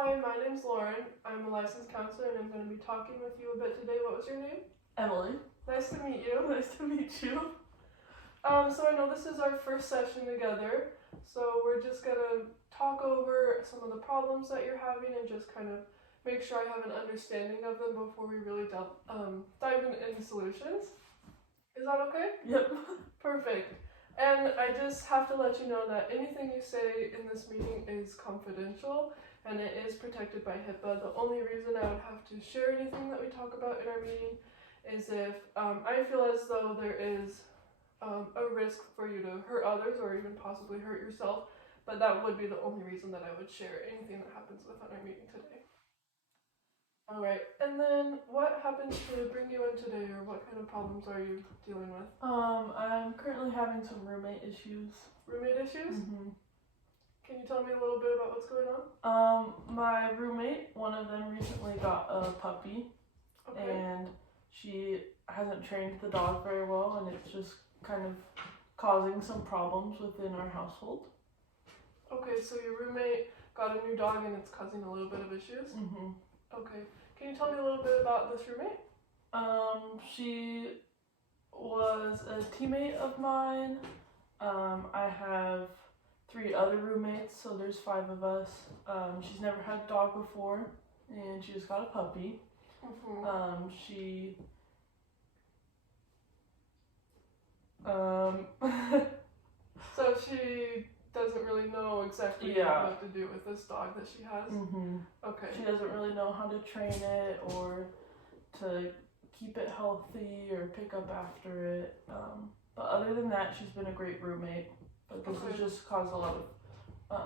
Hi, my name's Lauren. I'm a licensed counselor and I'm going to be talking with you a bit today. What was your name? Emily. Nice to meet you. Nice to meet you. So I know this is our first session together, so we're just going to talk over some of the problems that you're having and just kind of make sure I have an understanding of them before we really dive into any solutions. Is that okay? Yep. Perfect. And I just have to let you know that anything you say in this meeting is confidential and it is protected by HIPAA. The only reason I would have to share anything that we talk about in our meeting is if I feel as though there is a risk for you to hurt others or even possibly hurt yourself, but that would be the only reason that I would share anything that happens within our meeting today. Alright, and then what happened to bring you in today, or what kind of problems are you dealing with? I'm currently having some roommate issues. Roommate issues? Mm-hmm. Can you tell me a little bit about what's going on? My roommate, one of them recently got a puppy, Okay. and she hasn't trained the dog very well, and it's just kind of causing some problems within our household. Okay, so your roommate got a new dog and it's causing a little bit of issues? Mm-hmm. Okay. Can you tell me a little bit about this roommate? She was a teammate of mine. I have 3 other roommates, so there's 5 of us. She's never had a dog before, and she just got a puppy. Mm-hmm. So she doesn't really know exactly what to do with this dog that she has? Mm-hmm. Okay. She doesn't really know how to train it or to keep it healthy or pick up after it. But other than that, she's been a great roommate. But this has just caused a lot of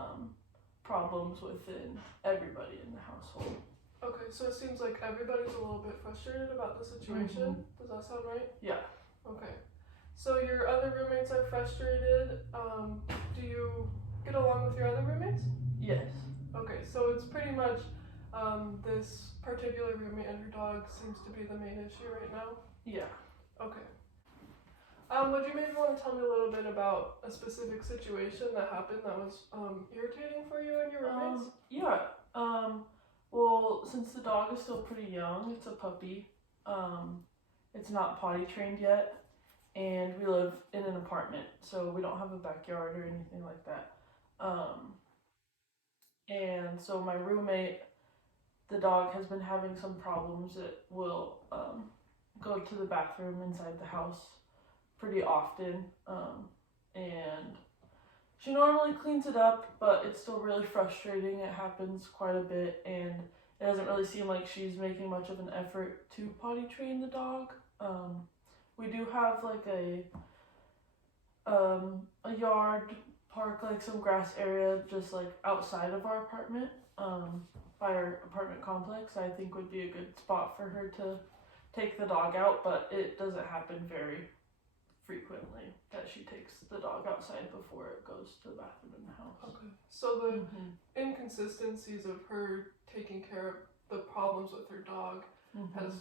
problems within everybody in the household. Okay, so it seems like everybody's a little bit frustrated about the situation. Mm-hmm. Does that sound right? Yeah. Okay. So your other roommates are frustrated. Do you get along with your other roommates? Yes. Okay, so it's pretty much this particular roommate and her dog seems to be the main issue right now? Yeah. Okay. Would you maybe want to tell me a little bit about a specific situation that happened that was irritating for you and your roommates? Yeah. Well, since the dog is still pretty young, it's a puppy. It's not potty trained yet, and we live in an apartment, so we don't have a backyard or anything like that. And so my roommate, the dog, has been having some problems. It will go to the bathroom inside the house pretty often, and she normally cleans it up, but it's still really frustrating. It happens quite a bit, and it doesn't really seem like she's making much of an effort to potty train the dog. We do have like a yard, park, like some grass area just like outside of our apartment, by our apartment complex. I think would be a good spot for her to take the dog out, but it doesn't happen very frequently that she takes the dog outside before it goes to the bathroom in the house. Okay. So the inconsistencies of her taking care of the problems with her dog has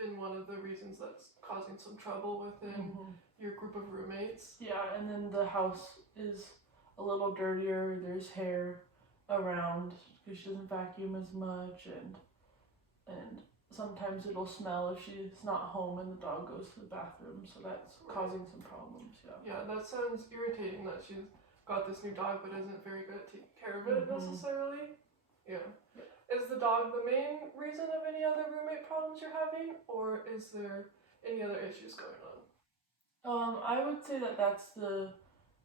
been one of the reasons that's causing some trouble within your group of roommates. Yeah, and then the house is a little dirtier. There's hair around because she doesn't vacuum as much, and sometimes it'll smell if she's not home and the dog goes to the bathroom, so that's causing some problems. Yeah, that sounds irritating that she's got this new dog but isn't very good at taking care of it necessarily. Yeah. Is the dog the main reason of any other roommate problems you're having, or is there any other issues going on? I would say that that's the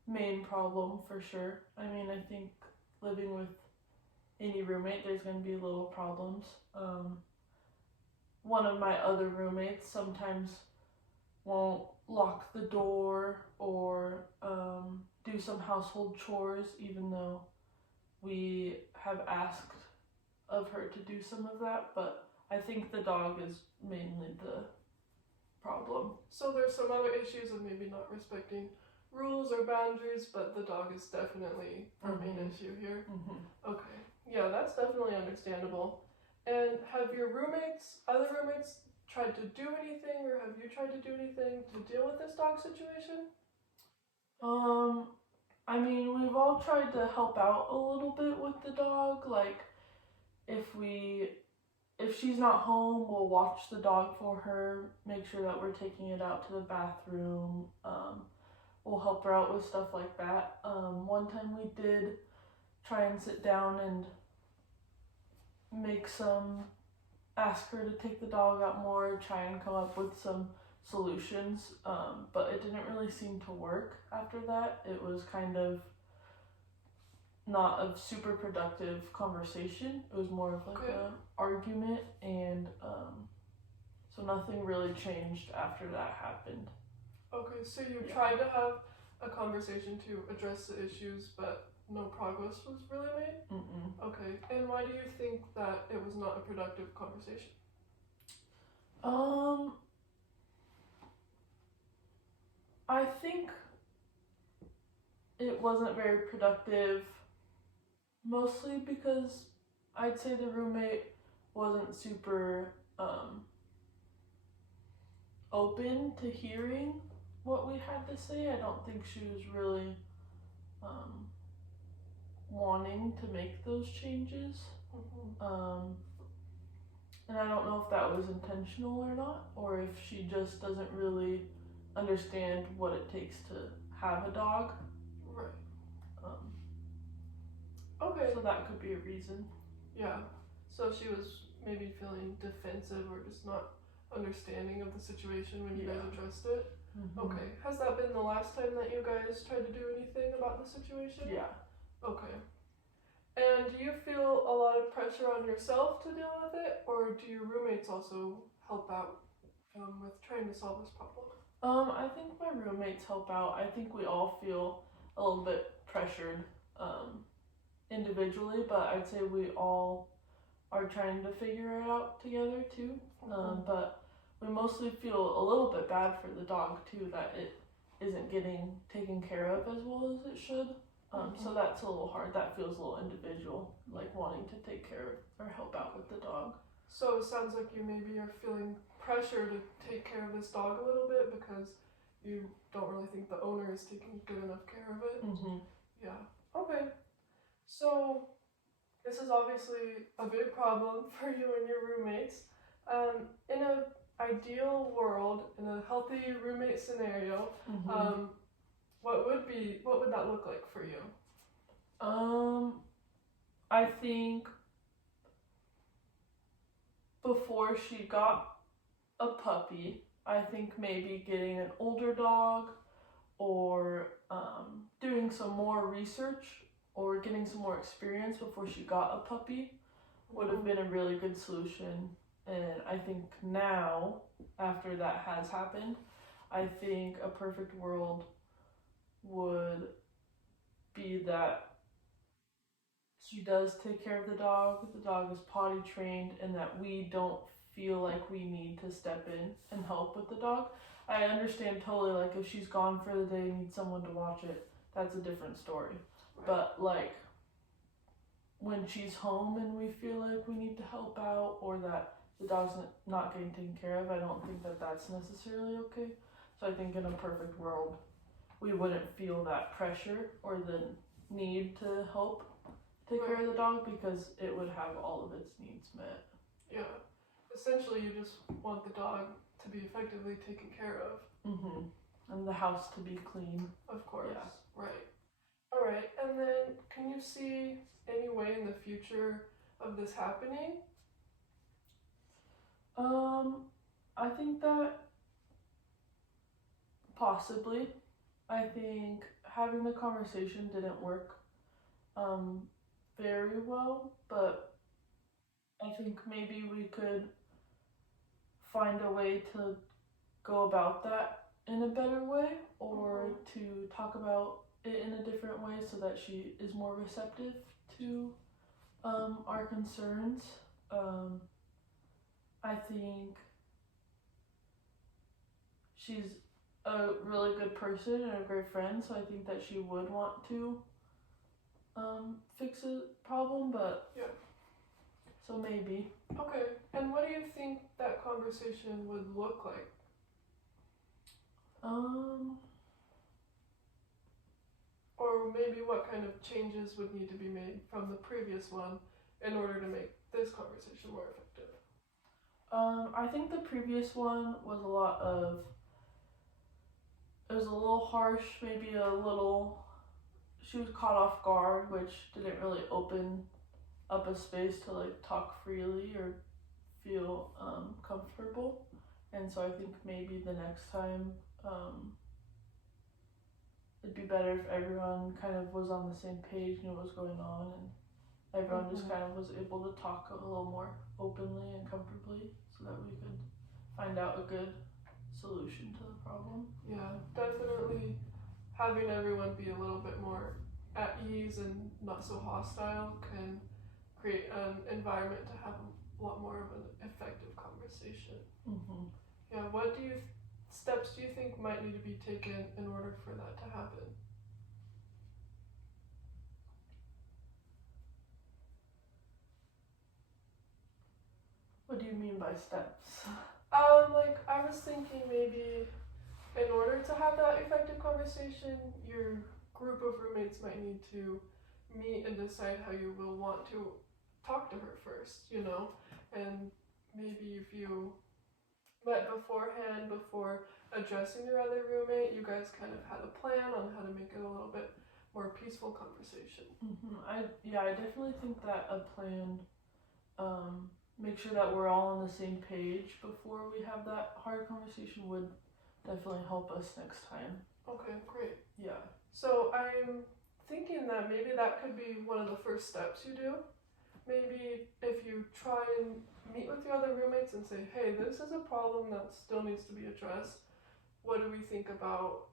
main problem for sure. I mean, I think living with any roommate, there's going to be little problems. One of my other roommates sometimes won't lock the door or do some household chores, even though we have asked of her to do some of that, but I think the dog is mainly the problem. So there's some other issues of maybe not respecting rules or boundaries, but the dog is definitely our main issue here. Okay. Yeah, that's definitely understandable. And have your other roommates, tried to do anything, or have you tried to do anything to deal with this dog situation? I mean, we've all tried to help out a little bit with the dog, like if she's not home, we'll watch the dog for her, make sure that we're taking it out to the bathroom. We'll help her out with stuff like that. One time we did try and sit down and ask her to take the dog out more, try and come up with some solutions, but it didn't really seem to work after that. It was kind of not a super productive conversation. It was more of like a argument, and so nothing really changed after that happened. Okay, so you tried to have a conversation to address the issues, but no progress was really made? Mm-mm. Okay, and why do you think that it was not a productive conversation? I think it wasn't very productive, mostly because I'd say the roommate wasn't super open to hearing what we had to say. I don't think she was really wanting to make those changes. And I don't know if that was intentional or not, or if she just doesn't really understand what it takes to have a dog. Right. Okay. So that could be a reason. Yeah. So she was maybe feeling defensive or just not understanding of the situation when you guys addressed it. Mm-hmm. Okay. Has that been the last time that you guys tried to do anything about the situation? Yeah. Okay. And do you feel a lot of pressure on yourself to deal with it, or do your roommates also help out with trying to solve this problem? I think my roommates help out. I think we all feel a little bit pressured individually, but I'd say we all are trying to figure it out together too. But we mostly feel a little bit bad for the dog too, that it isn't getting taken care of as well as it should. So that's a little hard. That feels a little individual, like wanting to take care of or help out with the dog. So it sounds like you maybe are feeling pressure to take care of this dog a little bit because you don't really think the owner is taking good enough care of it. Mm-hmm. Yeah. Okay. So this is obviously a big problem for you and your roommates. In an ideal world, in a healthy roommate scenario, what would that look like for you? I think before she got a puppy, I think maybe getting an older dog or doing some more research or getting some more experience before she got a puppy would have been a really good solution. And I think now, after that has happened, I think a perfect world would be that she does take care of the dog is potty trained, and that we don't feel like we need to step in and help with the dog. I understand totally, like, if she's gone for the day and needs someone to watch it, that's a different story. Right. But, like, when she's home and we feel like we need to help out or that the dog's not getting taken care of, I don't think that that's necessarily okay. So I think in a perfect world, we wouldn't feel that pressure or the need to help take care of the dog because it would have all of its needs met. Yeah. Essentially, you just want the dog to be effectively taken care of. And the house to be clean. Of course. Yeah. Right. All right. And then, can you see any way in the future of this happening? I think that possibly. I think having the conversation didn't work very well, but I think maybe we could find a way to go about that in a better way, or to talk about it in a different way so that she is more receptive to our concerns. I think she's a really good person and a great friend, so I think that she would want to fix a problem, but so maybe. Okay, and what do you think that conversation would look like? Or maybe what kind of changes would need to be made from the previous one in order to make this this conversation more effective? I think the previous one was it was a little harsh, maybe a little, she was caught off guard, which didn't really open up a space to like talk freely or feel comfortable. And so I think maybe the next time it'd be better if everyone kind of was on the same page, knew what was going on, and everyone just kind of was able to talk a little more openly and comfortably so that we could find out a good solution to the problem. Yeah, definitely having everyone be a little bit more at ease and not so hostile can create an environment to have a lot more of an effective conversation. Mm-hmm. Yeah, what steps do you think might need to be taken in order for that to happen? What do you mean by steps? Like I was thinking maybe in order to have that effective conversation, your group of roommates might need to meet and decide how you will want to talk to her first, you know? And maybe if you met beforehand, before addressing your other roommate, you guys kind of had a plan on how to make it a little bit more peaceful conversation. Mm-hmm. I definitely think that a plan, make sure that we're all on the same page before we have that hard conversation would definitely help us next time. Okay, great. Yeah. So I'm thinking that maybe that could be one of the first steps you do. Maybe if you try and meet with your other roommates and say, hey, this is a problem that still needs to be addressed. What do we think about,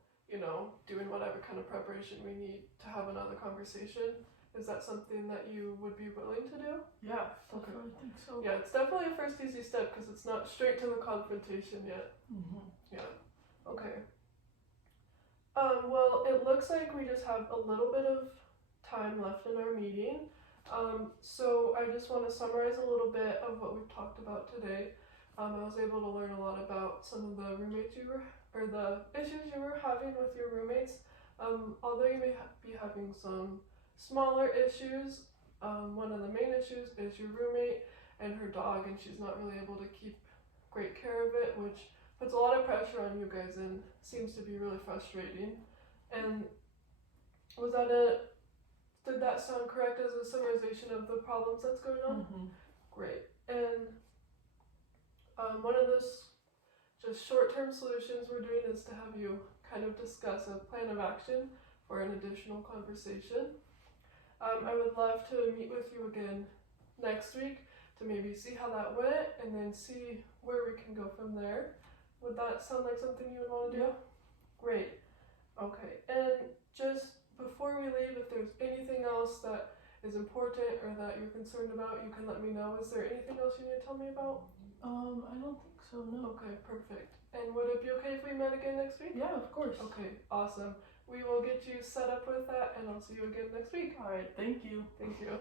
doing whatever kind of preparation we need to have another conversation? Is that something that you would be willing to do? Yeah, definitely think so. Yeah, it's definitely a first easy step because it's not straight to the confrontation yet. Mm-hmm. Yeah. Okay. Well, it looks like we just have a little bit of time left in our meeting. So I just want to summarize a little bit of what we've talked about today. I was able to learn a lot about some of the the issues you were having with your roommates. Although you may be having some smaller issues, one of the main issues is your roommate and her dog, and she's not really able to keep great care of it, which puts a lot of pressure on you guys and seems to be really frustrating. And did that sound correct as a summarization of the problems that's going on? Mm-hmm. Great. And one of those just short-term solutions we're doing is to have you kind of discuss a plan of action for an additional conversation. I would love to meet with you again next week to maybe see how that went and then see where we can go from there. Would that sound like something you would want to do? Yeah. Great. Okay. And just before we leave, if there's anything else that is important or that you're concerned about, you can let me know. Is there anything else you need to tell me about? I don't think so, no. Okay, perfect. And would it be okay if we met again next week? Yeah, of course. Okay, awesome. We will get you set up with that, and I'll see you again next week. Alright, thank you. Thank you.